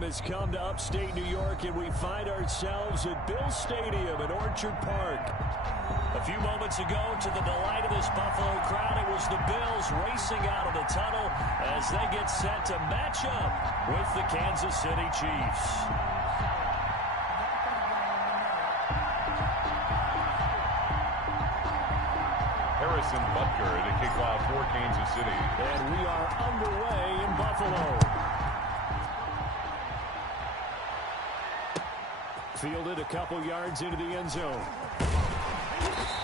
storm has come to upstate New York, and we find ourselves at Bill Stadium in Orchard Park. A few moments ago, to the delight of this Buffalo crowd, it was the Bills racing out of the tunnel as they get set to match up with the Kansas City Chiefs. Harrison Butker to kick off for Kansas City. And we are underway in Buffalo. Fielded a couple yards into the end zone.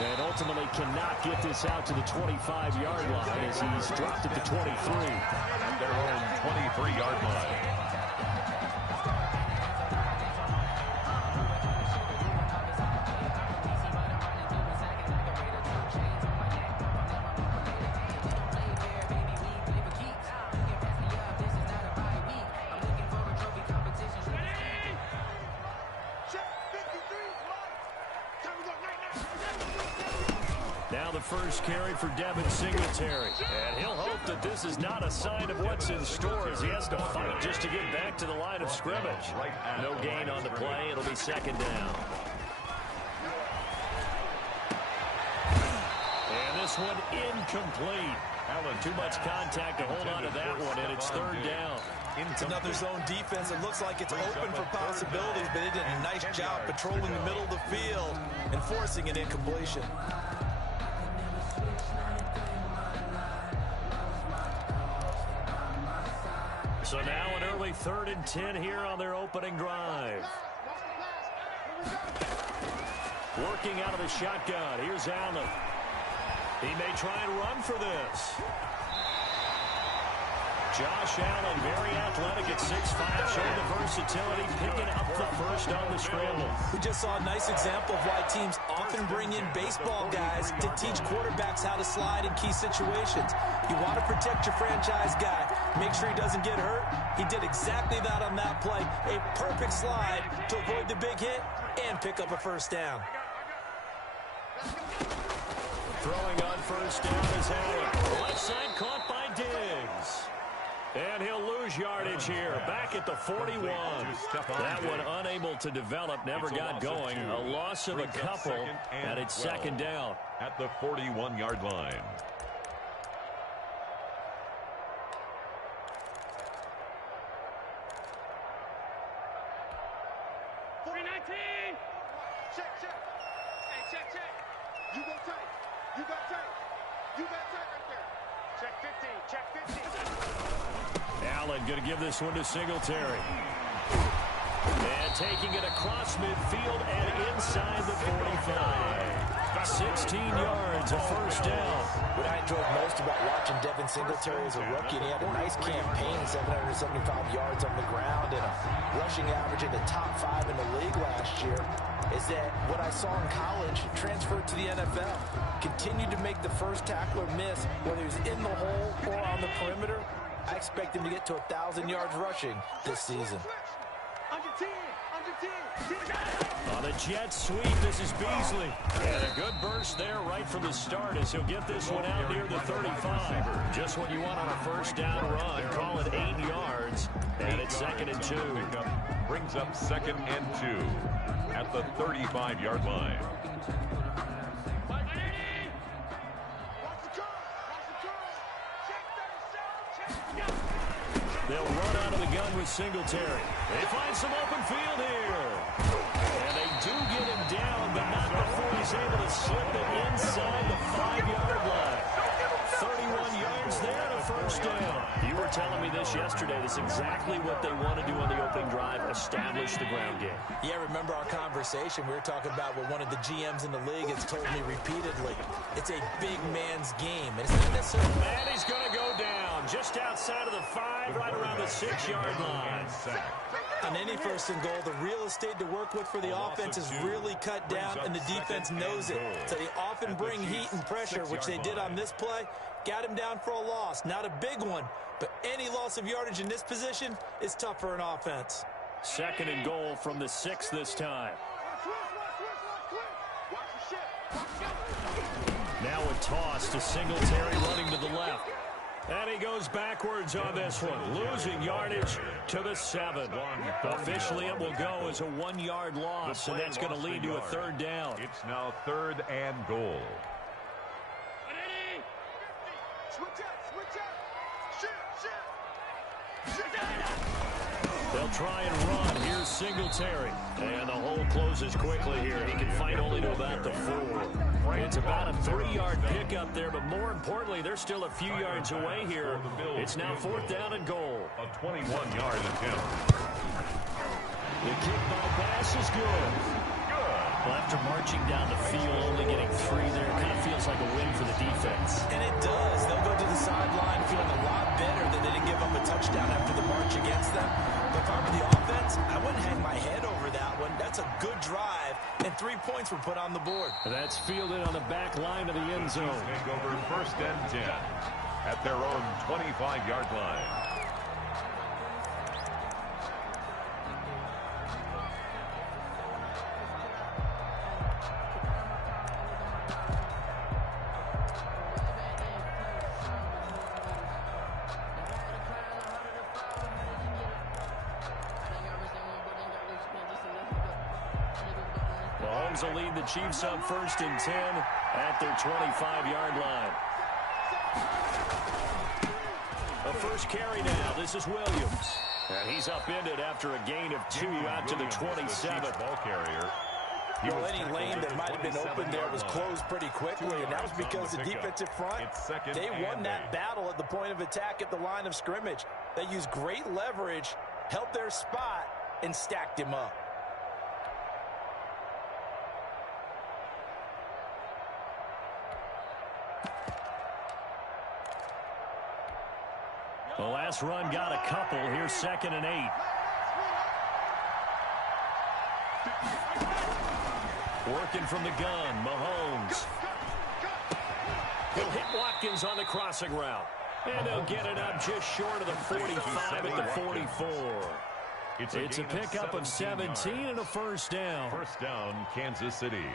And ultimately cannot get this out to the 25-yard line as he's dropped it to 23. At their own 23-yard line. Now the first carry for Devin Singletary. And he'll hope that this is not a sign of what's in store as he has to fight just to get back to the line of scrimmage. No gain on the play. It'll be second down. And this one incomplete. Allen, too much contact to hold on to that one, and it's third down. It's another zone defense. It looks like it's open for possibilities, but they did a nice job patrolling the middle of the field and forcing an incompletion. So now an early 3rd and 10 here on their opening drive. Working out of the shotgun. Here's Allen. He may try and run for this. Josh Allen, very athletic at 6'5", showing the versatility, picking up the first on the scramble. We just saw a nice example of why teams often bring in baseball guys to teach quarterbacks how to slide in key situations. You want to protect your franchise guy. Make sure he doesn't get hurt. He did exactly that on that play. A perfect slide to avoid the big hit and pick up a first down. Throwing on first down is Allen. Left side caught by Diggs. And he'll lose yardage here. Back at the 41. That one unable to develop, never got going. A loss of a couple, and it's second down. At the 41-yard line. You go tight. You got tight. You got tight right there. Check 15. Check 15. Allen going to give this one to Singletary. And taking it across midfield and inside the 45. 16 yards, a first down. What I enjoyed most about watching Devin Singletary as a rookie, and he had a nice campaign, 775 yards on the ground and a rushing average in the top 5 in the league last year, is that what I saw in college transferred to the NFL. Continued to make the first tackler miss, whether he was in the hole or on the perimeter. I expect him to get to 1,000 yards rushing this season. Under 10. On the jet sweep, this is Beasley. And a good burst there right from the start as he'll get this one out near the 35. Just what you want on a first down run. Call it 8 yards. And it's 2nd and 2. Brings up 2nd and 2 at the 35-yard line. They'll run out of the gun with Singletary. They find some open field here. And they do get him down, but not before he's able to slip it inside the 5-yard line. 31 yards there and a first down. You were telling me this yesterday. This is exactly what they want to do on the opening drive, establish the ground game. Yeah, remember our conversation? We were talking about what one of the GMs in the league has told me repeatedly. It's a big man's game. And it's not necessarily... And he's going to go down just outside of the 5, right around the 6-yard line. On any 1st and goal, the real estate to work with for the offense is really cut down, and the defense knows it. So they often bring heat and pressure, which they did on this play. Got him down for a loss. Not a big one, but any loss of yardage in this position is tough for an offense. 2nd and goal from the 6 this time. Now a toss to Singletary running to the left. And he goes backwards on this one, losing yardage to the 7. Officially, it will go as a 1-yard loss, and that's going to lead to a 3rd down. It's now 3rd and goal. They'll try and run. Here's Singletary. And the hole closes quickly here. He can fight only to about the 4. It's about a 3-yard pickup there, but more importantly, they're still a few yards away here. It's now 4th down and goal. A 21-yard attempt. The kick by pass is good. Well, after marching down the field, only getting 3 there, it kind of feels like a win for the defense. And it does. They'll go to the sideline feeling a lot better that they didn't give up a touchdown after the march against them. But if I were the offense, I wouldn't hang my head over that one. That's a good drive, and 3 points were put on the board. That's fielded on the back line of the end zone. Take over 1st and 10 at their own 25-yard line. Mahomes will lead the Chiefs up 1st and 10 at their 25-yard line. A first carry now. This is Williams. And he's upended after a gain of 2 out to the 27th. Ball carrier. Well, any lane that might have been open there was closed pretty quickly, and that was because the defensive front, they won that battle at the point of attack at the line of scrimmage. They used great leverage, held their spot, and stacked him up. The last run got a couple. Here's 2nd and 8. Working from the gun, Mahomes. He'll hit Watkins on the crossing route. And they'll get it up just short of the 45 at the 44. It's a pickup of 17 and a 1st down. 1st down, Kansas City.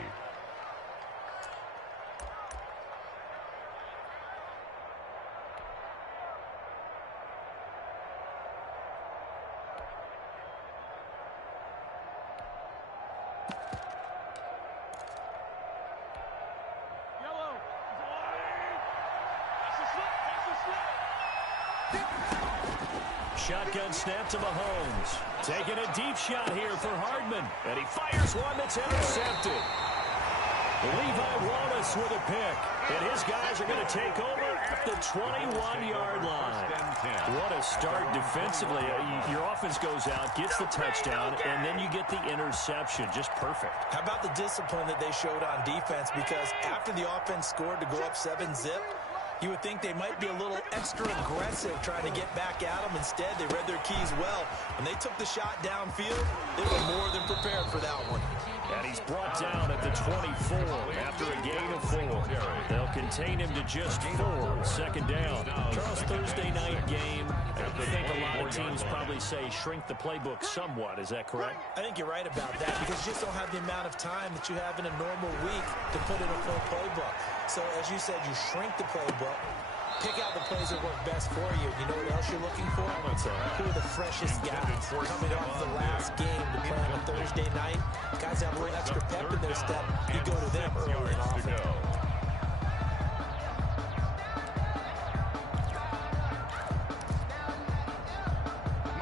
Shotgun snap to Mahomes. Taking a deep shot here for Hardman. And he fires one that's intercepted. Levi Wallace with a pick. And his guys are going to take over at the 21-yard line. What a start defensively. Your offense goes out, gets the touchdown, and then you get the interception. Just perfect. How about the discipline that they showed on defense? Because after the offense scored to go up 7-zip, you would think they might be a little extra aggressive trying to get back at them. Instead, they read their keys well. When they took the shot downfield, they were more than prepared for that one. And he's brought down at the 24 after a gain of 4. They'll contain him to just 4. 2nd down. Charles, Thursday night game. I think a lot of teams probably say shrink the playbook somewhat. Is that correct? I think you're right about that because you just don't have the amount of time that you have in a normal week to put in a full playbook. So, as you said, you shrink the playbook, pick out the plays that work best for you. You know what else you're looking for? Who are the freshest guys coming off the last game to play on a Thursday night? Guys have a little extra pep in their step. You go to them early and often.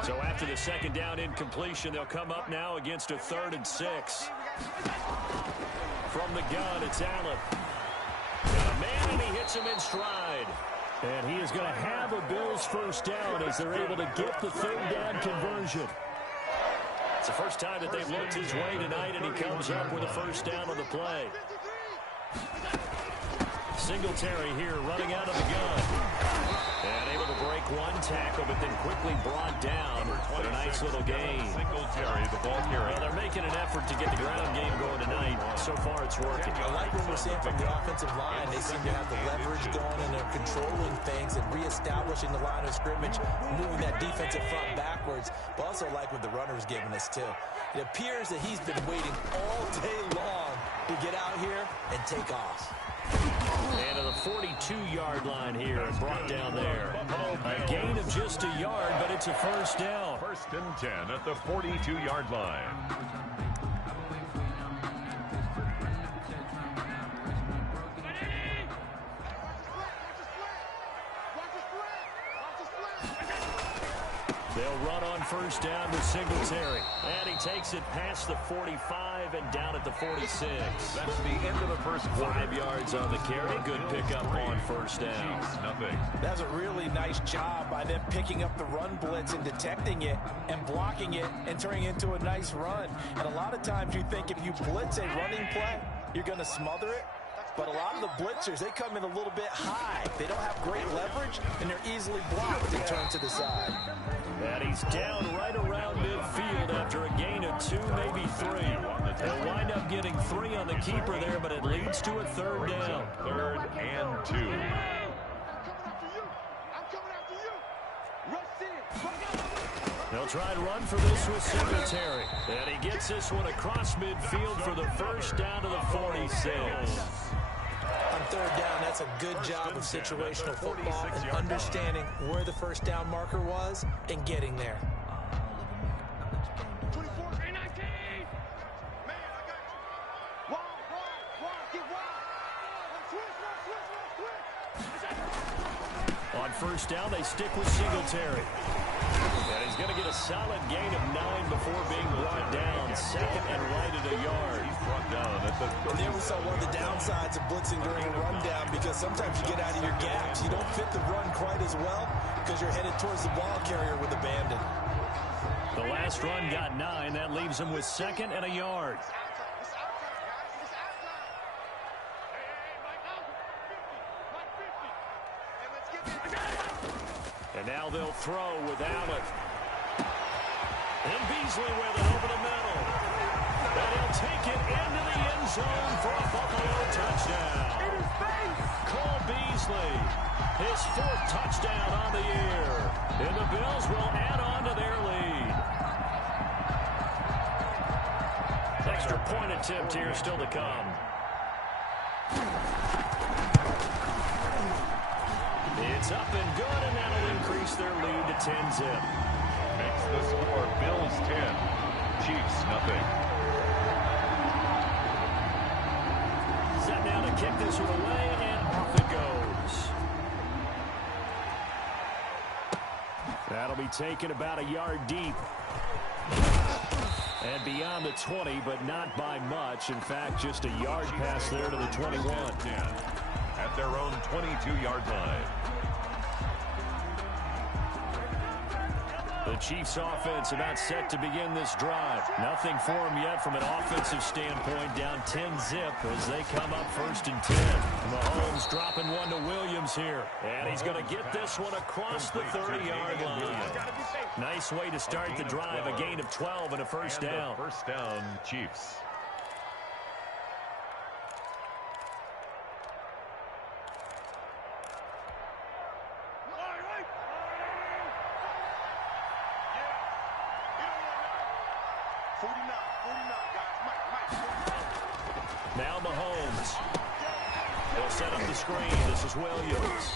So after the 2nd down incompletion, they'll come up now against a 3rd and 6. From the gun, it's Allen. Got a man, and he hits him in stride. And he is going to have a Bills 1st down as they're able to get the 3rd down conversion. It's the first time that they've looked his way tonight, and he comes up with a 1st down on the play. Singletary here running out of the gun. And able to break one tackle, but then quickly brought down for a nice little gain. Singletary, the ball carrier. Well, they're making an effort to get the ground game going tonight. So far, it's working. I like what we're seeing from the offensive line. They seem to have the leverage going, and they're controlling things and reestablishing the line of scrimmage, moving that defensive front backwards. But also like what the runner's giving us, too. It appears that he's been waiting all day long to get out here and take off. And to the 42-yard line here and brought down there. A gain of just a yard, but it's a first down. 1st and 10 at the 42-yard line. They'll run on first down with Singletary. And he takes it past the 45 and down at the 46. That's the end of the first quarter. 5 yards on the carry. Good pickup on first down. Nothing. That's a really nice job by them picking up the run blitz and detecting it and blocking it and turning it into a nice run. And a lot of times you think if you blitz a running play, you're going to smother it. But a lot of the blitzers, they come in a little bit high. They don't have great leverage, and they're easily blocked and turned to the side. And he's down right around midfield after a gain of 2, maybe 3. They'll wind up getting 3 on the keeper there, but it leads to a 3rd down. 3rd and 2. They'll try and run for this with Singletary. And he gets this one across midfield for the first down to the 46. On 3rd down, that's a good job of situational football and understanding where the first down marker was and getting there. 24, 19. Man, I got you. Wide, get wide. Switch. On first down, they stick with Singletary. And he's going to get a solid gain of 9 before being brought down. 2nd and right at a yard. He's brought down at the 30. And there we saw one of the downsides of blitzing during a rundown, because sometimes you get out of your gaps. You don't fit the run quite as well because you're headed towards the ball carrier with abandon. The last run got 9. That leaves him with 2nd and a yard. And now they'll throw with Allen. And Beasley with it over the middle. And he'll take it into the end zone for a Buffalo touchdown. Cole Beasley, his 4th touchdown on the year. And the Bills will add on to their lead. Extra point attempt here still to come. It's up and good, and that'll increase their lead to 10-zip. Makes the score Bills 10, Chiefs nothing. Set now to kick this one away, and off it goes. That'll be taken about a yard deep. And beyond the 20, but not by much. In fact, just a yard pass there to the 21. At their own 22-yard line. The Chiefs offense about set to begin this drive. Nothing for them yet from an offensive standpoint. Down 10-zip as they come up 1st and 10. Mahomes dropping one to Williams here. And he's going to get this one across the 30-yard line. Nice way to start the drive. A gain of 12 and a first down. First down, Chiefs. Now Mahomes. They'll set up the screen. This is Williams.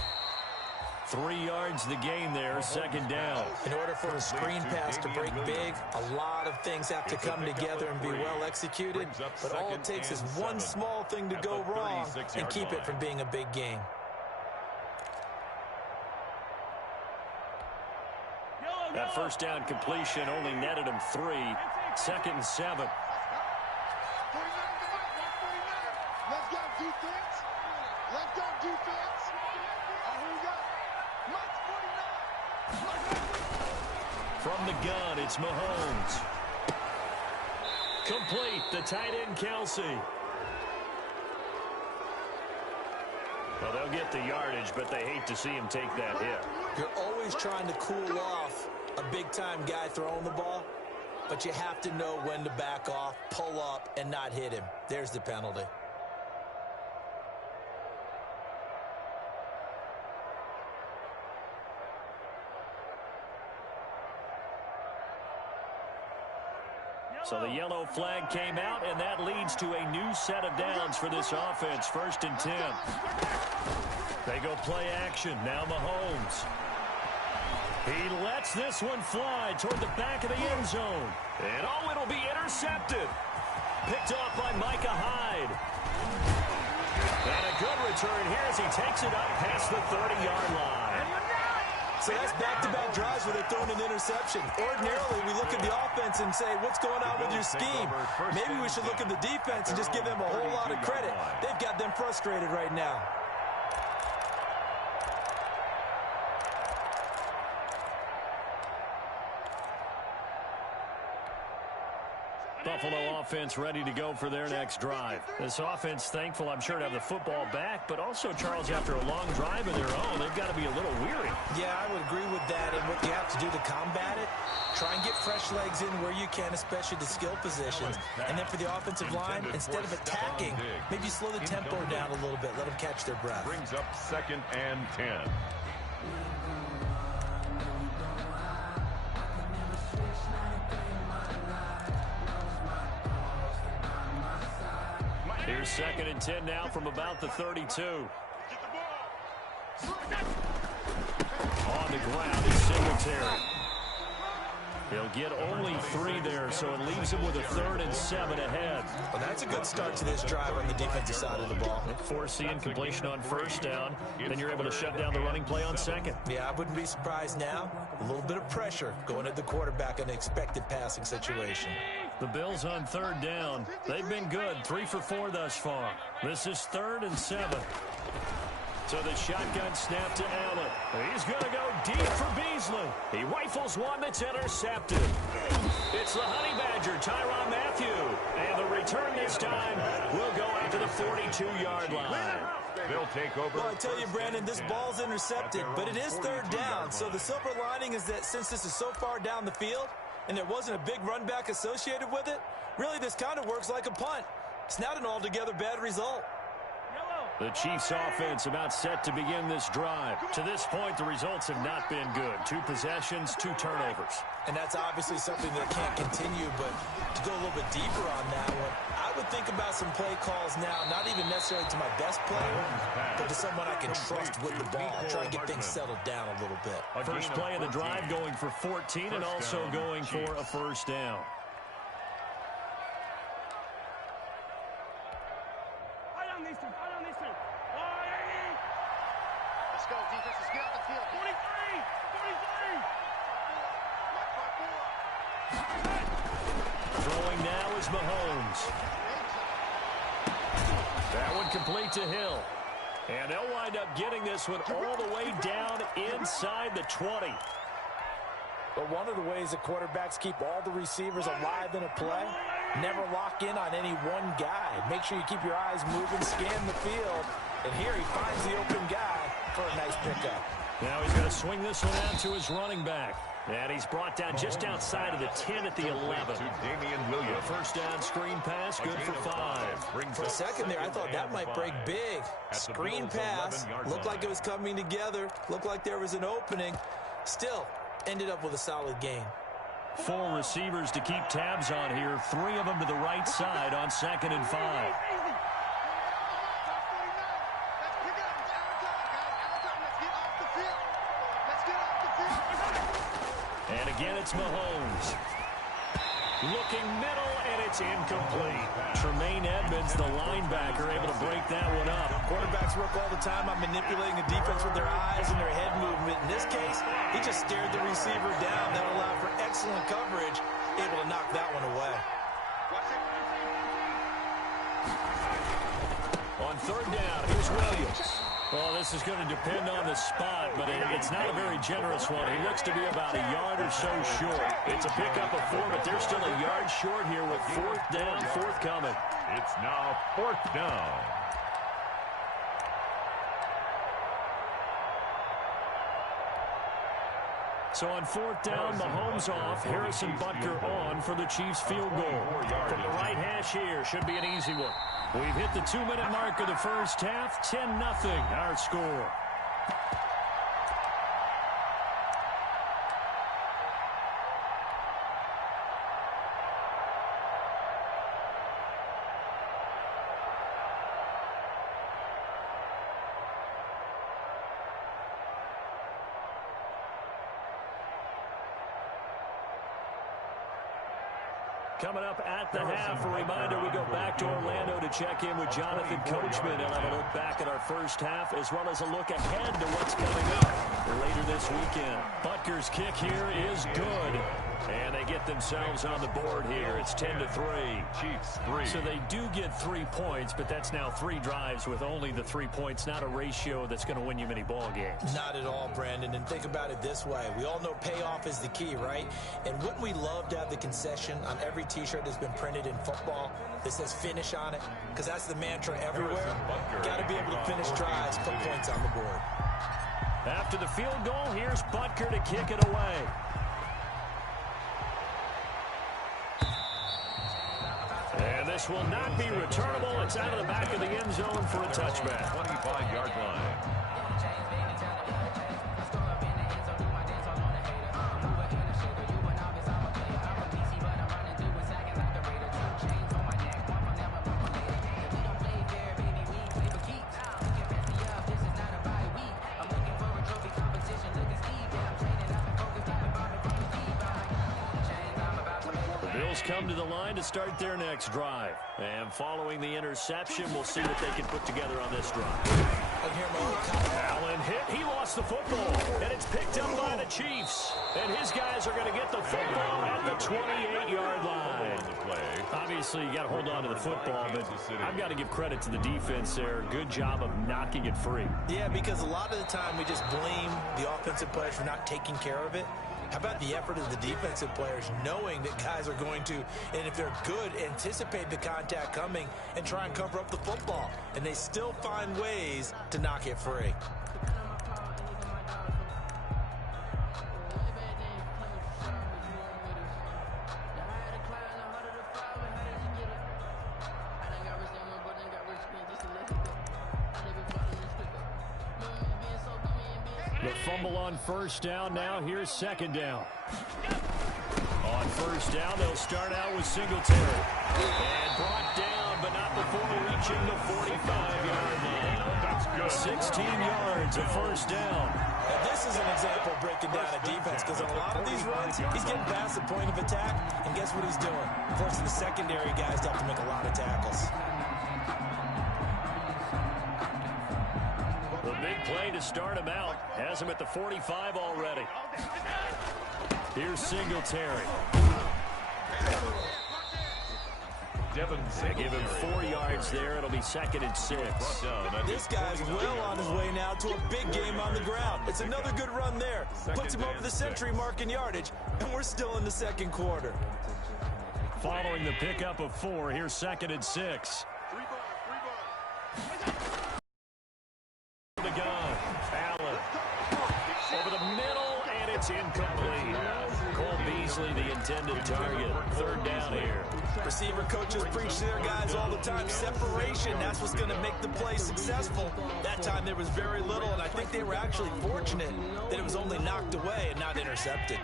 3 yards the gain there, 2nd down. In order for a screen pass to break big, a lot of things have to come together and be well executed. But all it takes is one small thing to go wrong and keep it from being a big gain. That first down completion only netted him 3. 2nd and 7. Let's go, defense. Let's go, defense. Here we go. Mike 49. From the gun, it's Mahomes. Complete, the tight end, Kelsey. Well, they'll get the yardage, but they hate to see him take that hit. You're always trying to cool off a big-time guy throwing the ball, but you have to know when to back off, pull up, and not hit him. There's the penalty. So the yellow flag came out, and that leads to a new set of downs for this offense. 1st and 10. They go play action. Now Mahomes. He lets this one fly toward the back of the end zone. And oh, it'll be intercepted. Picked off by Micah Hyde. And a good return here as he takes it up past the 30-yard line. So that's back-to-back drives where they're throwing an interception. Ordinarily, we look at the offense and say, what's going on with your scheme? Maybe we should look at the defense and just give them a whole lot of credit. They've got them frustrated right now. Buffalo offense ready to go for their next drive. This offense thankful, I'm sure, to have the football back, but also, Charles, after a long drive of their own, they've got to be a little weary. Yeah, I would agree with that. And what you have to do to combat it, try and get fresh legs in where you can, especially the skill positions. And then for the offensive line, instead of attacking, maybe slow the tempo down a little bit. Let them catch their breath. Brings up 2nd and 10. Here's 2nd and 10 now from about the 32. On the ground is Singletary. He'll get only 3 there, so it leaves him with a 3rd and 7 ahead. Well, that's a good start to this drive on the defensive side of the ball. Forcing completion on 1st down, then you're able to shut down the running play on 2nd. Yeah, I wouldn't be surprised now. A little bit of pressure going at the quarterback in an expected passing situation. The Bills on 3rd down. They've been good, 3 for 4 thus far. This is 3rd and 7. So the shotgun snap to Allen. He's going to go deep for Beasley. He rifles one that's intercepted. It's the Honey Badger, Tyrann Mathieu. And the return this time will go out to the 42-yard line. They'll take over. Well, I tell you, Brandon, this ball's intercepted, but it is 3rd down. So the silver lining is that since this is so far down the field and there wasn't a big run back associated with it, really this kind of works like a punt. It's not an altogether bad result. The Chiefs offense about set to begin this drive. To this point, the results have not been good. 2 possessions, 2 turnovers. And that's obviously something that can't continue, but to go a little bit deeper on that one, I would think about some play calls now, not even necessarily to my best player, but to someone I can trust with the ball. Try and get things settled down a little bit. First play of the drive going for 14 and also going for a 1st down. Let's go, defense. Let's get out the field. 43. Throwing now is Mahomes. That one complete to Hill. And they'll wind up getting this one all the way down inside the 20. But one of the ways that quarterbacks keep all the receivers alive in a play, never lock in on any one guy. Make sure you keep your eyes moving, scan the field. And here he finds the open guy for a nice pickup. Now he's going to swing this one out to his running back. And he's brought down just outside of the 10 at the 11. To Damian Williams. First down screen pass, good for 5. For a second there, I thought that might break big. Screen pass, looked like it was coming together, looked like there was an opening. Still, ended up with a solid gain. 4 receivers to keep tabs on here, 3 of them to the right side on 2nd and 5. And again, it's Mahomes. Looking middle, and it's incomplete. Tremaine Edmonds, the linebacker, able to break that one up. Quarterbacks work all the time on manipulating the defense with their eyes and their head movement. In this case, he just stared the receiver down. That allowed for excellent coverage, able to knock that one away. On 3rd down, here's Williams. Well, this is going to depend on the spot, but it's not a very generous one. He looks to be about a yard or so short. It's a pickup of 4, but they're still a yard short here with 4th down, 4th coming. It's now 4th down. So on 4th down, Mahomes off, Harrison Butker on for the Chiefs field goal. From the right hash here, should be an easy one. We've hit the 2-minute mark of the first half, 10-0 our score. Coming up at the half, a reminder, we go back to Orlando to check in with Jonathan Coachman and have a look back at our first half, as well as a look ahead to what's coming up later this weekend. Butker's kick here is good. And they get themselves on the board here. It's 10-3. Chiefs 3. So they do get 3 points, but that's now 3 drives with only the 3 points. Not a ratio that's going to win you many ball games. Not at all, Brandon. And think about it this way. We all know payoff is the key, right? And wouldn't we love to have the concession on every T-shirt that's been printed in football that says finish on it? Because that's the mantra everywhere. Got to be able to finish drives, put points on the board. After the field goal, here's Butker to kick it away. And this will not be returnable. It's out of the back of the end zone for a touchback. 25-yard line. Come to the line to start their next drive. And following the interception, we'll see what they can put together on this drive. Allen hit. He lost the football. And it's picked up by the Chiefs. And his guys are going to get the football at the 28-yard line. Obviously, you got to hold on to the football, but I've got to give credit to the defense there. Good job of knocking it free. Yeah, because a lot of the time we just blame the offensive players for not taking care of it. How about the effort of the defensive players knowing that guys are going to, and if they're good, anticipate the contact coming and try and cover up the football. And they still find ways to knock it free. The fumble on first down now. Here's second down. On first down, they'll start out with Singletary. And brought down, but not before reaching the 45-yard line. That's good. 16 yards, a first down. And this is an example of breaking down a defense, because on a lot of these runs, he's getting past the point of attack, and guess what he's doing? Forcing the secondary guys to have to make a lot of tackles. The big play to start him out. Has him at the 45 already. Here's Singletary. They give him 4 yards there. It'll be 2nd and 6. This guy's well on his way now to a big game on the ground. It's another good run there. Puts him over the century mark in yardage, and we're still in the second quarter. Following the pickup of 4, here's 2nd and 6. The gun. Allen. Over the middle, and it's incomplete. Cole Beasley, the intended target. 3rd down here. Receiver coaches preach to their guys all the time. Separation, that's what's going to make the play successful. That time there was very little, and I think they were actually fortunate that it was only knocked away and not intercepted.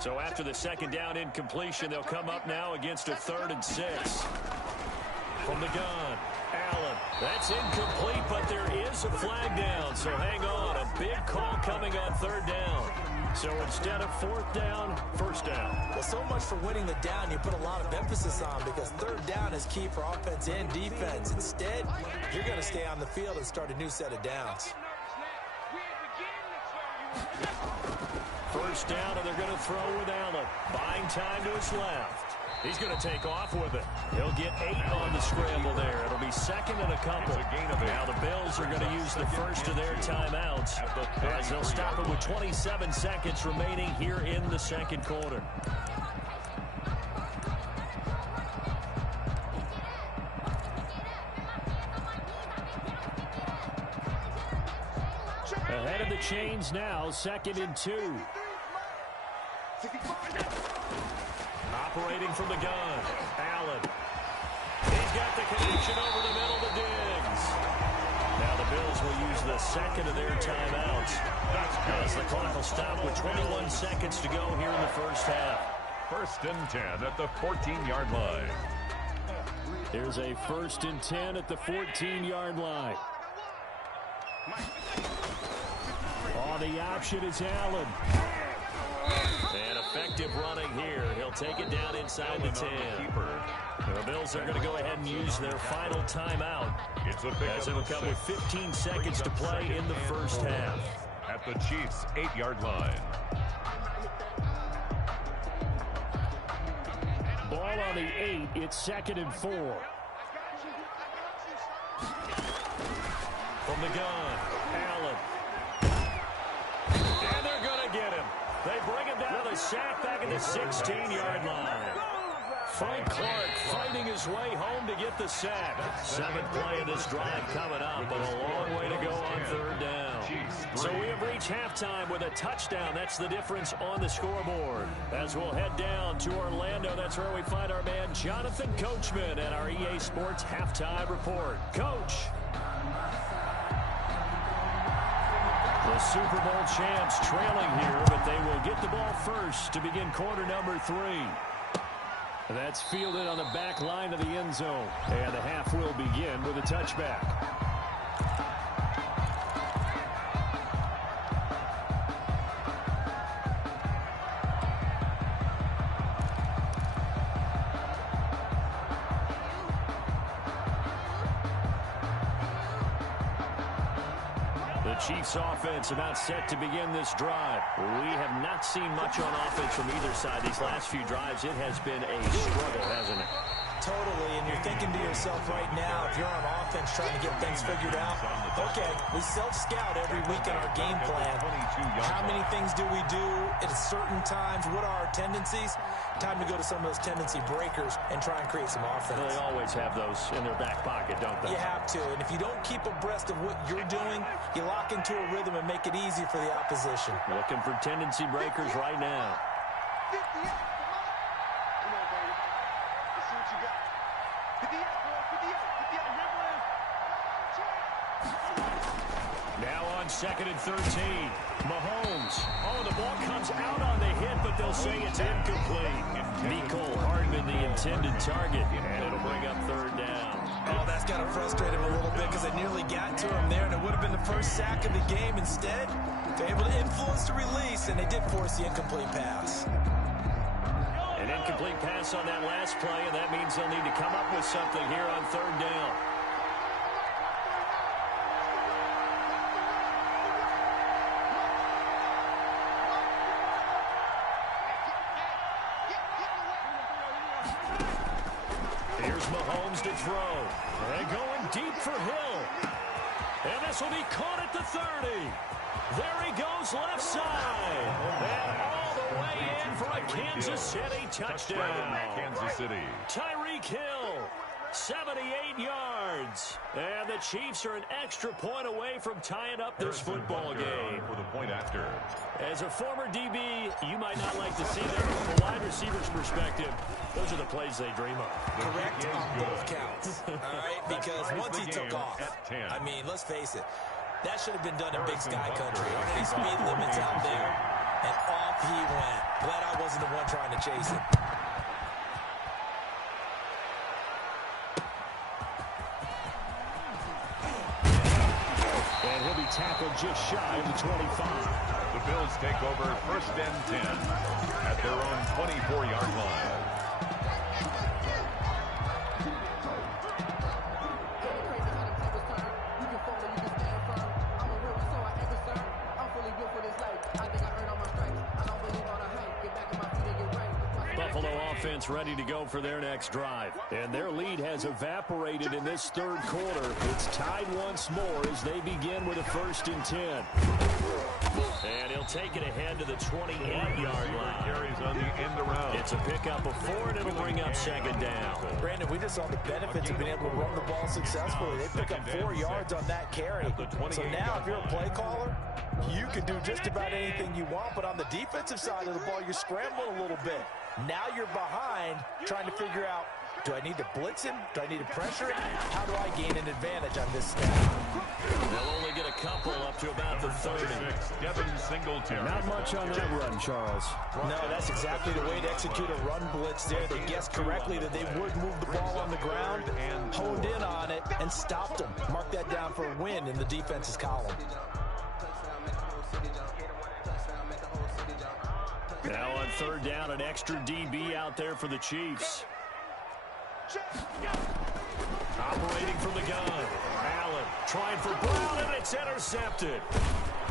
So after the 2nd down incompletion, they'll come up now against a 3rd and 6. From the gun, Allen. That's incomplete, but there is a flag down, so hang on. A big call coming on 3rd down. So instead of 4th down, 1st down. Well, so much for winning the down you put a lot of emphasis on, because 3rd down is key for offense and defense. Instead, you're going to stay on the field and start a new set of downs. 1st down, and they're going to throw with Allen. Buying time to his left. He's going to take off with it. He'll get 8 on the scramble there. It'll be 2nd and a couple. Now the Bills are going to use the first of their timeouts, as they'll stop it with 27 seconds remaining here in the 2nd quarter. Ahead of the chains now, 2nd and 2. Operating from the gun, Allen. He's got the connection over the middle to Diggs. Now the Bills will use the 2nd of their timeouts. As the clock will stop with 21 seconds to go here in the first half. 1st and 10 at the 14-yard line. Here's a 1st and 10 at the 14-yard line. On the option is Allen. And effective running here. He'll take it down inside the 10. The Bills are going to go ahead and use their final timeout, as it'll come with 15 seconds to play in the first half. At the Chiefs' 8-yard line. Ball on the 8. It's 2nd and 4. From the gun, Allen. And they're going to get him. They bring him down to the sack back at the 16-yard line. Frank Clark fighting his way home to get the sack. 7th play of this drive coming up, but a long way to go on 3rd down. So we have reached halftime with a touchdown. That's the difference on the scoreboard. As we'll head down to Orlando, that's where we find our man Jonathan Coachman at our EA Sports Halftime Report. Coach. The Super Bowl champs trailing here, but they will get the ball first to begin quarter number 3. That's fielded on the back line of the end zone. And the half will begin with a touchback. The Chiefs offense about set to begin this drive. We have not seen much on offense from either side these last few drives. It has been a struggle, hasn't it? Totally, and you're thinking to yourself right now, if you're on offense trying to get things figured out, okay, we self-scout every week in our game plan. How many things do we do at certain times? What are our tendencies? Time to go to some of those tendency breakers and try and create some offense. They always have those in their back pocket, don't they? You have to, and if you don't keep abreast of what you're doing, you lock into a rhythm and make it easy for the opposition. Looking for tendency breakers right now. Now on 2nd and 13. Mahomes. Oh, the ball comes out on the hit, but they'll say it's incomplete. Nicole Hardman, the intended target, and it'll bring up 3rd down. Oh, that's got to frustrate him a little bit because they nearly got to him there, and it would have been the first sack of the game. Instead, they're able to influence the release, and they did force the incomplete pass. An incomplete pass on that last play, and that means they'll need to come up with something here on 3rd down. Here's Mahomes to throw. And going deep for Hill. And this will be caught at the 30. There he goes left side. And all the way in for a Kansas City touchdown. Kansas City. Tyreek Hill, 78 yards. And the Chiefs are an extra point away from tying up this football game. For the point after. As a former DB, you might not like to see that from a wide receiver's perspective. Those are the plays they dream of. Correct on both counts. All right, because once he took off, I mean, let's face it, that should have been done in Big Sky Country. Okay, speed limits out there, and off he went. Glad I wasn't the one trying to chase him. And he'll be tackled just shy of the 25. The Bills take over 1st and 10 at their own 24-yard line. Buffalo offense ready to go for their next drive. And their lead has evaporated in this 3rd quarter. It's tied once more as they begin with a 1st and 10. And he'll take it ahead to the 28-yard line. Carries on the end around. It's a pickup of 4, and it'll bring up 2nd down. Brandon, we just saw the benefits of being able to run the ball successfully. They pick up 4 yards on that carry. So now if you're a play caller, you can do just about anything you want. But on the defensive side of the ball, you're scrambling a little bit. Now you're behind trying to figure out, do I need to blitz him? Do I need to pressure him? How do I gain an advantage on this snap? They'll only get a couple up to about the 30. Devin Singletary. Not much on that run, Charles. No, that's exactly the way to execute a run blitz there. They guessed correctly that they would move the ball on the ground, honed in on it, and stopped them. Mark that down for a win in the defense's column. Now on third down, an extra DB out there for the Chiefs. Operating from the gun. Allen trying for Brown, and it's intercepted.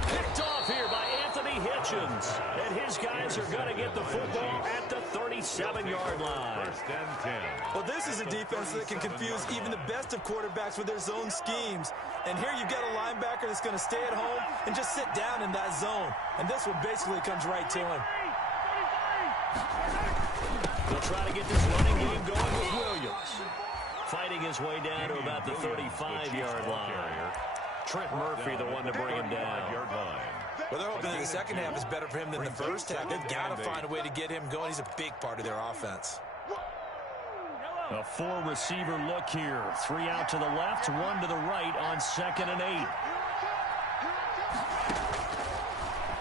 Picked off here by Anthony Hitchens. And his guys are going to get the football at the 37-yard line. First and 10. Well, this is a defense that can confuse even the best of quarterbacks with their zone schemes. And here you've got a linebacker that's going to stay at home and just sit down in that zone. And this one basically comes right to him. They'll try to get this running game going with Williams. Fighting his way down to about the 35-yard line. Trent Murphy, the one to bring him down. Well, they're hoping that the second half is better for him than the first half. They've got to find a way to get him going. He's a big part of their offense. A four-receiver look here. 3 out to the left, 1 to the right on 2nd and 8.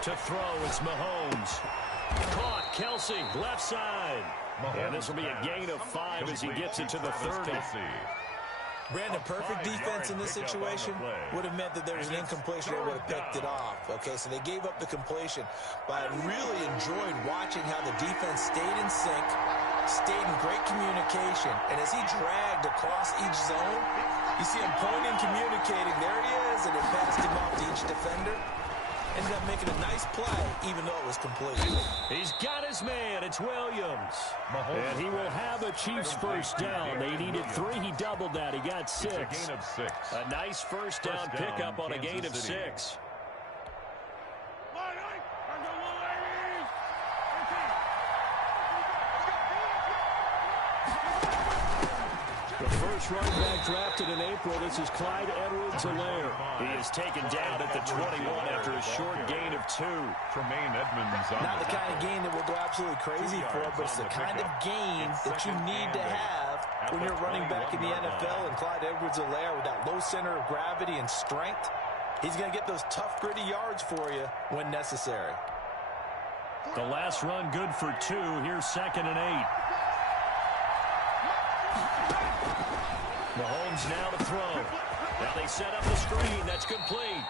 To throw, it's Mahomes. Caught, Kelsey, left side. And this will be a gain of 5 as he gets it to the 30. Brandon, perfect defense in this situation would have meant that there was an incompletion that would have picked it off. Okay, so they gave up the completion. But I really enjoyed watching how the defense stayed in sync, stayed in great communication. And as he dragged across each zone, you see him pointing, communicating. There he is, and it passed him off to each defender. Ended up making a nice play, even though it was complete. He's got his man. It's Williams. And he will have a Chiefs first down. They needed 3. He doubled that. He got 6. A gain of 6. A nice first down pickup on a gain of 6. The first running back drafted in April, this is Clyde Edwards-Helaire. He is taken down at the 21 after a short gain of 2. Tremaine Edmonds on Not the kind of gain that will go absolutely crazy for, but it's the kind of gain that you need to have when you're running back in the NFL. And Clyde Edwards-Helaire, with that low center of gravity and strength, he's going to get those tough, gritty yards for you when necessary. The last run good for 2. Here's 2nd and 8. Mahomes now to throw. Now they set up the screen. That's complete.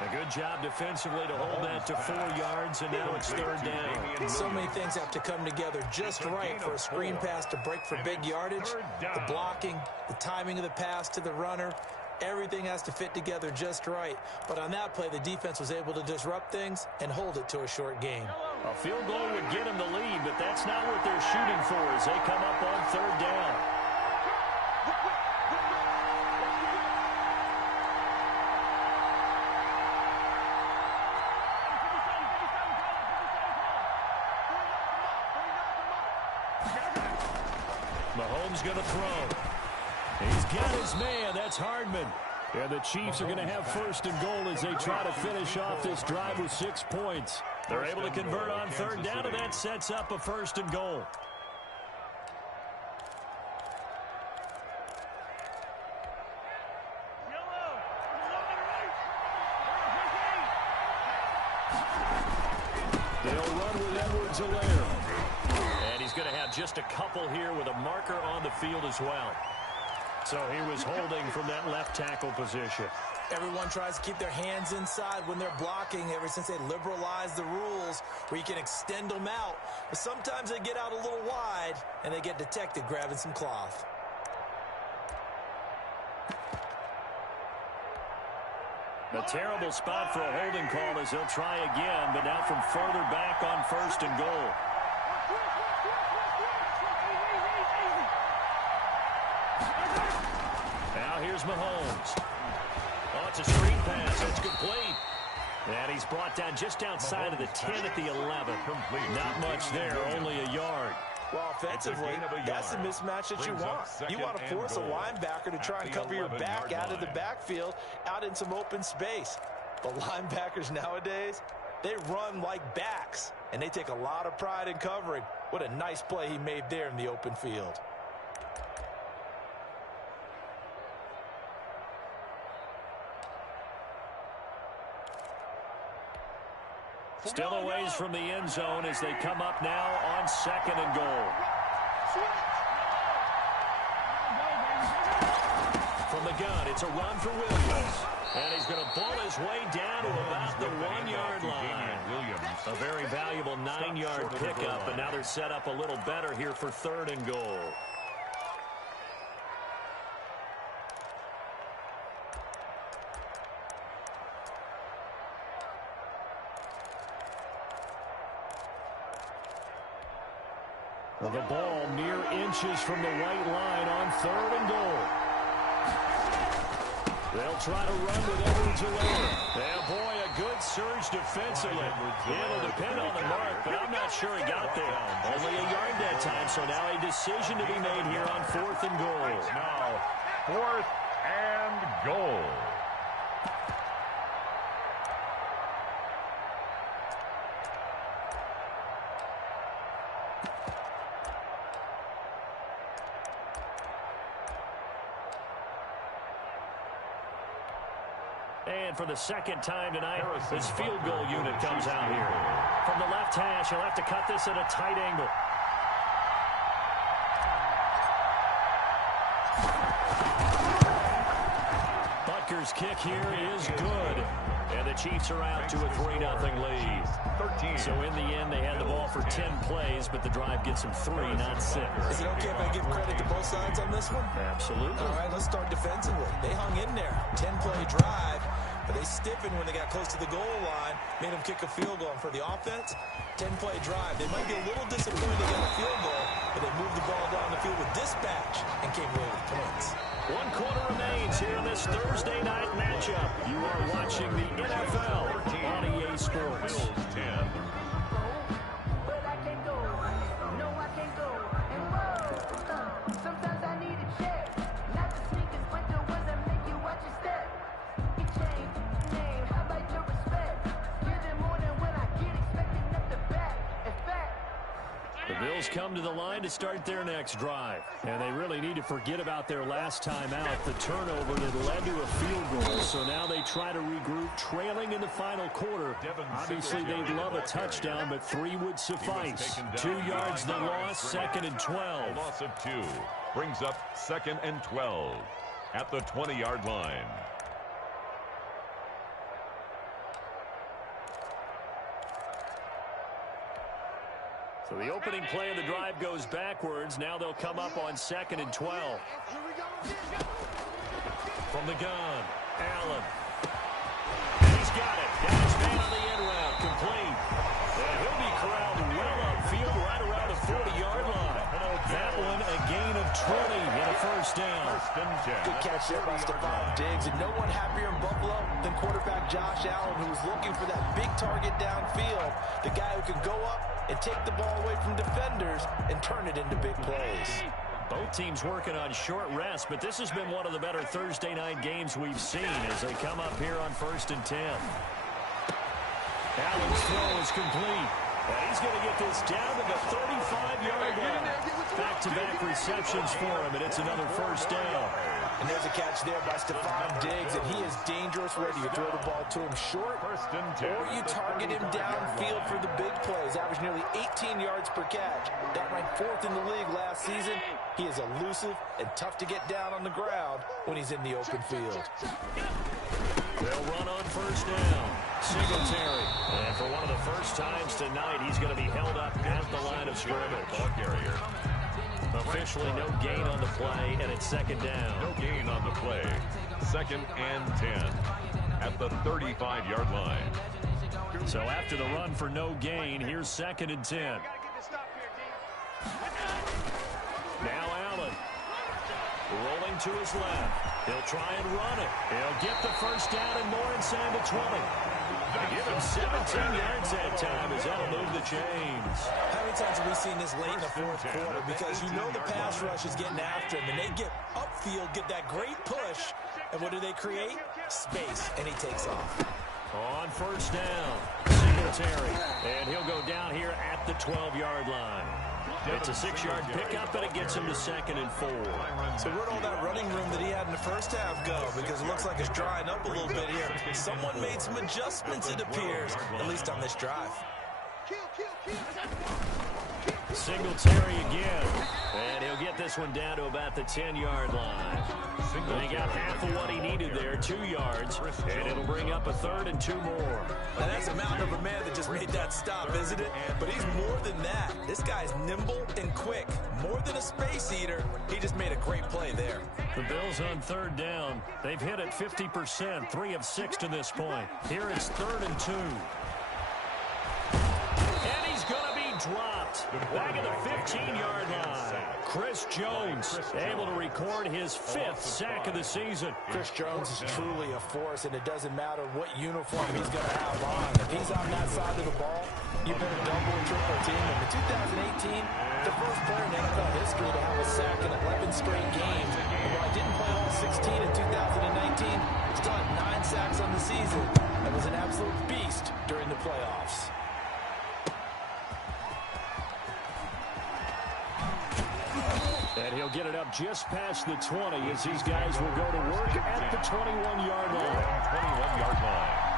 A good job defensively to hold that to 4 yards, and now it's 3rd down. So many things have to come together just right for a screen pass to break for big yardage. The blocking, the timing of the pass to the runner, everything has to fit together just right. But on that play, the defense was able to disrupt things and hold it to a short gain. A field goal would get them the lead, but that's not what they're shooting for as they come up on 3rd down. Mahomes going to throw. He's got his man. That's Hardman. And the Chiefs are going to have 1st and goal as they try to finish off this drive with 6 points. They're able to convert on 3rd down, and that sets up a 1st and goal. They'll run with Edwards-Helaire. And he's going to have just a couple here with a marker on the field as well. So he was holding from that left tackle position. Everyone tries to keep their hands inside when they're blocking ever since they liberalized the rules where you can extend them out. But sometimes they get out a little wide and they get detected grabbing some cloth. A terrible spot for a holding call as they'll try again, but now from further back on 1st and goal. Now here's Mahomes. Oh, it's a screen pass. It's complete. And he's brought down just outside of the 10 at the 11. Not much there, only a yard. Well, offensively, that's the mismatch that you want. You want to force a linebacker to try and cover your back out of the backfield, out in some open space. But linebackers nowadays, they run like backs, and they take a lot of pride in covering. What a nice play he made there in the open field. Still a ways from the end zone as they come up now on 2nd and goal. From the gun, it's a run for Williams. And he's going to pull his way down to about the 1-yard line. A very valuable 9-yard pickup, and now they're set up a little better here for 3rd and goal. Well, the ball mere inches from the white line on 3rd and goal. They'll try to run with Edwards-Helaire. And boy, a good surge defensively. It'll depend on the mark, but I'm not sure he got there. Only a yard that time, so now a decision to be made here on 4th and goal. Now, 4th and goal. And for the 2nd time tonight, this field goal unit comes out here. From the left hash, he'll have to cut this at a tight angle. Butker's kick here is good. And the Chiefs are out to a 3-0 lead. 13. So in the end, they had the ball for 10 plays, but the drive gets them 3, not 6. Is it okay if I give credit to both sides on this one? Absolutely. All right, let's start defensively. They hung in there. 10-play drive, but they stiffened when they got close to the goal line, made them kick a field goal. And for the offense, 10-play drive. They might be a little disappointed to get a field goal, but they moved the ball down the field with dispatch and came away with points. 1 quarter remains here in this Thursday night matchup. You are watching the NFL on EA Sports. Bills 10. But I can't go. No, I can't go. And whoa, sometimes I need a check. Not the sneakers, but the ones that make you watch your step. You change name, how about your respect? Give them more than when I get expecting up the back. In fact, The Bills come to the line to start their next drive. And they really need to forget about their last time out, the turnover that led to a field goal. So now they try to regroup, trailing in the final quarter. Obviously, they'd love a touchdown, but 3 would suffice. 2 yards the loss, 2nd and 12. Loss of 2 brings up 2nd and 12 at the 20-yard line. So the opening play of the drive goes backwards. Now they'll come up on 2nd and 12. From the gun, Allen. And he's got it. Got his man on the end route. Complete. And he'll be corralled well upfield right around the 40-yard line. That one a gain of 20 and a 1st down. Good catch there by Stephon Diggs, and no one happier in Buffalo than quarterback Josh Allen, who was looking for that big target downfield, the guy who can go up and take the ball away from defenders and turn it into big plays. Both teams working on short rest, but this has been one of the better Thursday night games we've seen as they come up here on 1st and 10. Allen's throw is complete. And he's going to get this down to the 35-yard line. Back-to-back receptions for him, and it's another 1st down. And there's a catch there by Stephon Diggs, and he is dangerous whether you throw the ball to him short or you target him downfield for the big plays. Averaged nearly 18 yards per catch. That ranked 4th in the league last season. He is elusive and tough to get down on the ground when he's in the open field. They'll run on 1st down. Singletary. And for one of the first times tonight, he's going to be held up at the line of scrimmage. Ball carrier. Officially no gain on the play, and it's 2nd down. No gain on the play. 2nd and 10 at the 35-yard line. So after the run for no gain, here's 2nd and 10. Now Allen. Rolling to his left. He'll try and run it. He'll get the 1st down and more inside the 20. They give him 17 yards that time as that'll move the chains. How many times have we seen this late in the 4th quarter? Because you know the pass rush is getting after him, and they get upfield, get that great push, and what do they create? Space, and he takes off. On 1st down, Singletary. And he'll go down here at the 12-yard line. It's a 6-yard pickup, and it gets him to 2nd and 4. So where'd all that running room that he had in the 1st half go? Because it looks like it's drying up a little bit here. Someone made some adjustments, it appears, at least on this drive. Singletary again. And he'll get this one down to about the 10-yard line. And he got half of what he needed there, 2 yards, and it'll bring up a 3rd and 2 more. Now that's a mountain of a man that just made that stop, isn't it? But he's more than that. This guy's nimble and quick. More than a space eater, he just made a great play there. The Bills on 3rd down. They've hit it 50%, 3 of 6 to this point. Here it's 3rd and 2. And he's going to be dropped back at the 15-yard line. Chris Jones able to record his 5th sack of the season. Chris Jones is truly a force, and it doesn't matter what uniform he's going to have on. If he's on that side of the ball, you better double and triple team him. In 2018, the first player in NFL history to have a sack in 11 straight games. And while I didn't play all 16 in 2019, still had 9 sacks on the season. That was an absolute beast during the playoffs. And he'll get it up just past the 20 as these guys will go to work at the 21-yard line. 21-yard line.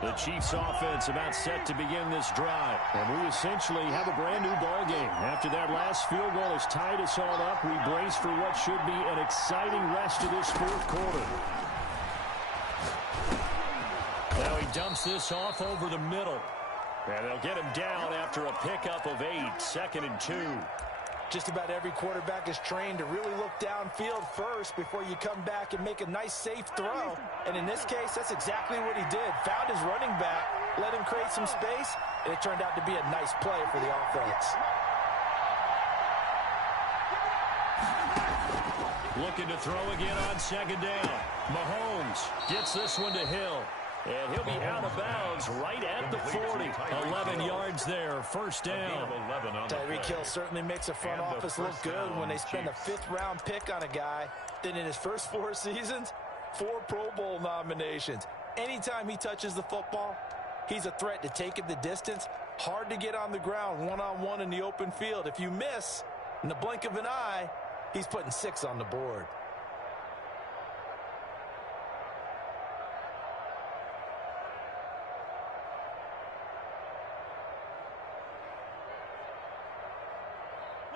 The Chiefs offense about set to begin this drive. And we essentially have a brand new ball game. After that last field goal has tied us all up, we brace for what should be an exciting rest of this 4th quarter. Now he dumps this off over the middle. And they'll get him down after a pickup of 8, 2nd and 2. Just about every quarterback is trained to really look downfield first before you come back and make a nice, safe throw. And in this case, that's exactly what he did. Found his running back, let him create some space, and it turned out to be a nice play for the offense. Looking to throw again on 2nd down. Mahomes gets this one to Hill. And he'll be out of bounds right at the 40. 11 yards there, 1st down. Tyreek Hill certainly makes a front office look good when they spend a 5th-round pick on a guy. Then in his first 4 seasons, 4 Pro Bowl nominations. Anytime he touches the football, he's a threat to take it the distance. Hard to get on the ground one-on-one in the open field. If you miss, in the blink of an eye, he's putting 6 on the board.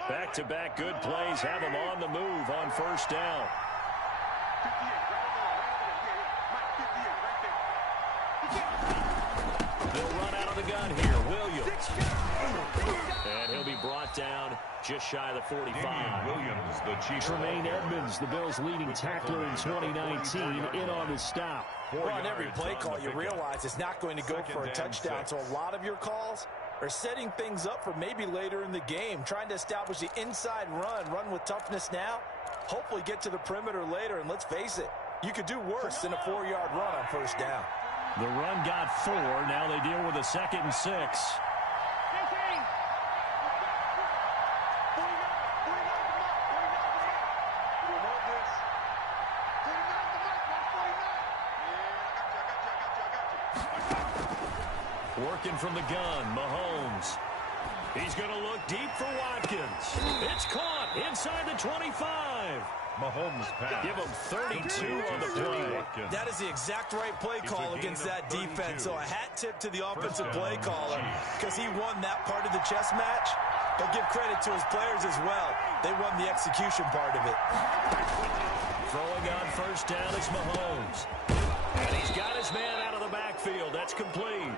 Back-to-back good plays have him on the move on 1st down. They'll run out of the gun here. Williams. And he'll be brought down just shy of the 45. Williams, the Chiefs. Tremaine Edmonds, the Bills' leading tackler in 2019, in on his stop. Well, on every play call, you realize it's not going to go for a touchdown. So a lot of your calls are setting things up for maybe later in the game, trying to establish the inside run with toughness now, hopefully get to the perimeter later, and let's face it, you could do worse than a 4-yard run on 1st down. The run got 4. Now they deal with a 2nd and 6. Working from the gun, Mahomes. He's going to look deep for Watkins. It's caught inside the 25. Mahomes pass. Give him 32 on the play. That is the exact right play call against that defense. So a hat tip to the offensive play caller because he won that part of the chess match. But give credit to his players as well. They won the execution part of it. Throwing on 1st down is Mahomes. And he's got his man out of the backfield. That's complete.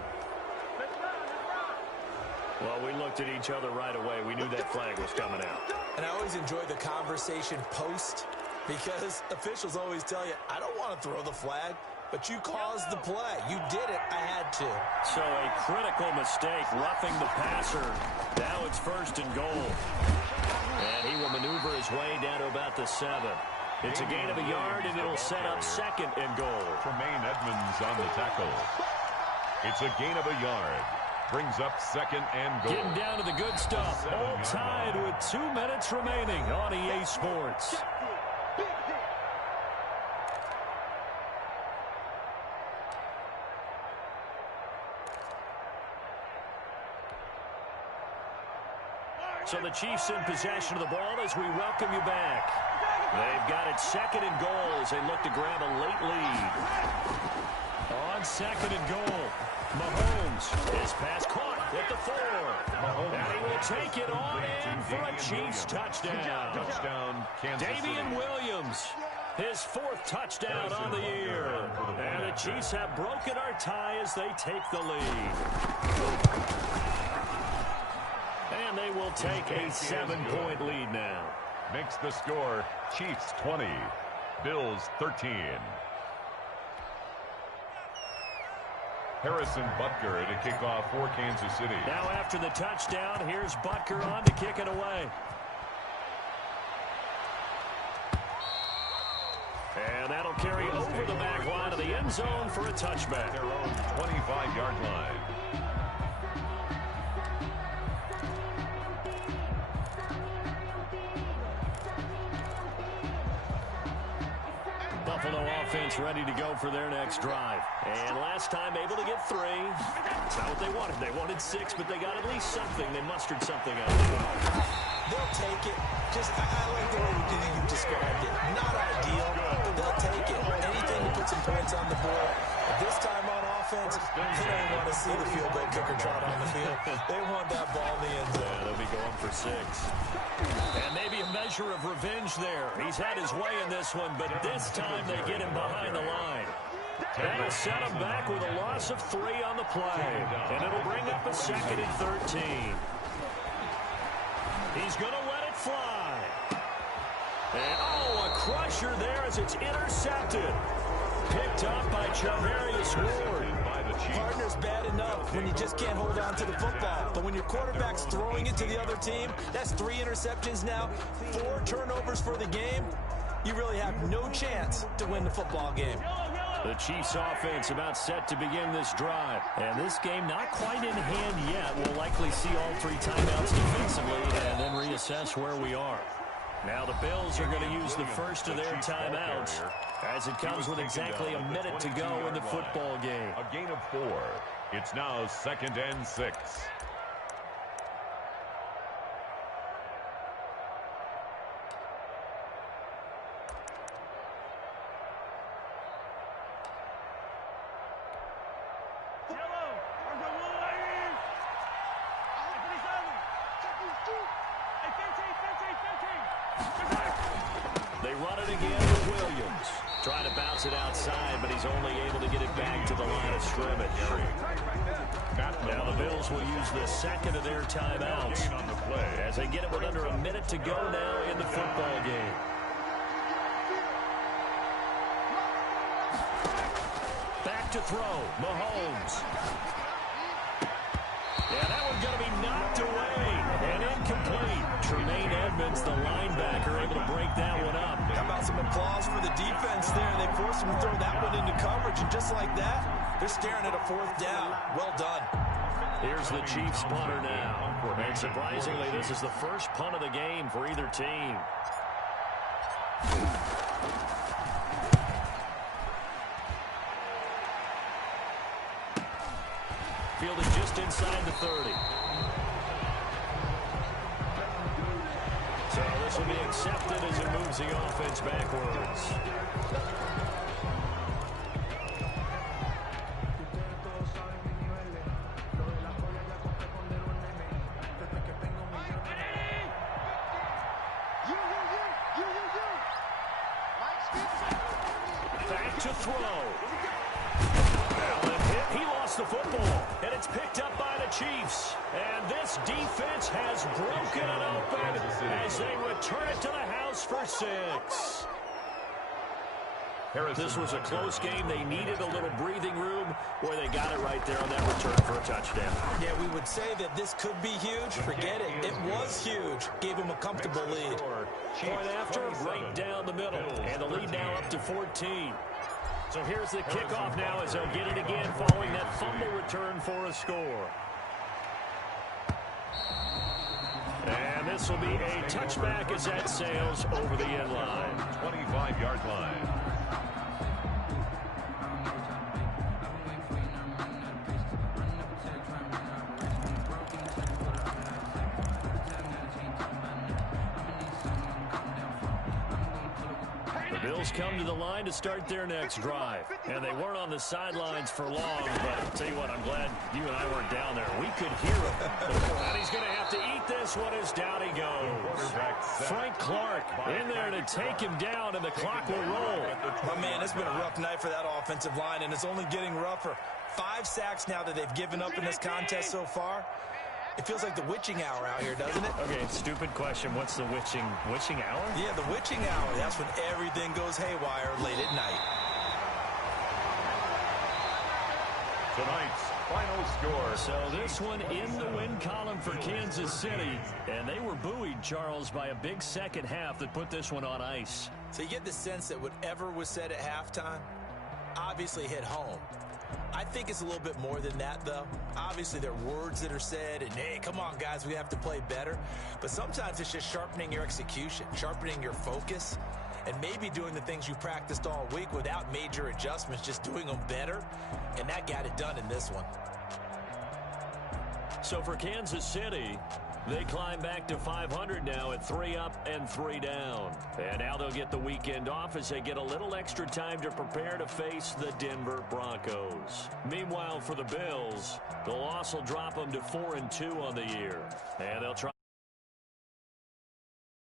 Well, we looked at each other right away. We knew that flag was coming out. And I always enjoy the conversation post because officials always tell you, I don't want to throw the flag, but you caused the play. You did it. I had to. So a critical mistake, roughing the passer. Now it's 1st and goal. And he will maneuver his way down to about the 7. It's a gain of a yard, and it'll set up 2nd and goal. Tremaine Edmonds on the tackle. It's a gain of a yard. Brings up 2nd and goal. Getting down to the good stuff. All tied with 2 minutes remaining on EA Sports. So the Chiefs in possession of the ball as we welcome you back. They've got it second and goal as they look to grab a late lead. On second and goal, Mahomes. His pass caught at the 4. And he will take it on in for a Chiefs touchdown. Touchdown, Kansas City. Damian Williams, his 4th touchdown on the year. And the Chiefs have broken our tie as they take the lead. And they will take a 7-point lead now. Makes the score Chiefs 20, Bills 13. Harrison Butker to kick off for Kansas City. Now after the touchdown, here's Butker on to kick it away. And that'll carry over the back line of the end zone for a touchback. Their own 25-yard line. Buffalo offense ready to go for their next drive. And last time able to get 3. That's not what they wanted. They wanted 6, but they got at least something. They mustered something out. They'll take it. I like the way you described it. Not ideal, but they'll take it. Anything to put some points on the board. But this time on offense, they don't want to see the field goal kicker trot on the field. They want that ball in the end zone. Yeah, they'll be going for 6. And maybe a measure of revenge there. He's had his way in this one, but this time they get him behind the line. That'll set him back with a loss of 3 on the play. And it'll bring up a 2nd and 13. He's going to let it fly. And, a crusher there as it's intercepted. Picked up by Charvarius Ward. Partner's bad enough when you just can't hold on to the football. But when your quarterback's throwing it to the other team, that's 3 interceptions now, 4 turnovers for the game. You really have no chance to win the football game. The Chiefs offense about set to begin this drive. And this game not quite in hand yet. We'll likely see all 3 timeouts defensively and then reassess where we are. Now the Bills are going to use the first of their timeouts as it comes with exactly a minute to go in the football game. A gain of 4. It's now 2nd and 6. They run it again with Williams. Trying to bounce it outside, but he's only able to get it back to the line of scrimmage. Now the Bills will use the 2nd of their timeouts as they get it with under a minute to go now in the football game. Back to throw, Mahomes. Yeah, that one's going to be knocked away and incomplete. Tremaine Edmonds, the linebacker, able to break that one up. How about some applause for the defense there? They forced him to throw that one into coverage, and just like that, they're staring at a 4th down. Well done. Here's the Chiefs punter now. And surprisingly, this is the first punt of the game for either team. Fielded just inside the 30. So this will be accepted as it moves the offense backwards. Back to throw. He lost the football, and it's picked up by the Chiefs. And this defense has broken it open as they return it to the house for 6. This was a close game. They needed a little breathing room where they got it right there on that return for a touchdown. Yeah, we would say that this could be huge. Forget it. It was huge. Gave him a comfortable lead. Point after, right down the middle. And the lead now up to 14. So here's the kickoff now as they'll get it again following that fumble return for a score. And this will be a touchback as that sails over the end line. 25-yard line. Bills come to the line to start their next drive. And they weren't on the sidelines for long, but I'll tell you what, I'm glad you and I weren't down there. We could hear him. And he's going to have to eat this one as down he goes. Frank Clark in there to take him down, and the clock will roll. Oh, man, it's been a rough night for that offensive line, and it's only getting rougher. 5 sacks now that they've given up in this contest so far. It feels like the witching hour out here, doesn't it? Okay, stupid question. What's the witching hour? Yeah, the witching hour. That's when everything goes haywire late at night. Tonight's final score. So this one in the win column for Kansas City. And they were buoyed, Charles, by a big second half that put this one on ice. So you get the sense that whatever was said at halftime obviously hit home. I think it's a little bit more than that, though. Obviously, there are words that are said, and, hey, come on, guys, we have to play better. But sometimes it's just sharpening your execution, sharpening your focus, and maybe doing the things you practiced all week without major adjustments, just doing them better. And that got it done in this one. So for Kansas City, they climb back to 500 now at 3 up and 3 down. And now they'll get the weekend off as they get a little extra time to prepare to face the Denver Broncos. Meanwhile, for the Bills, the loss will drop them to 4-2 on the year. And they'll try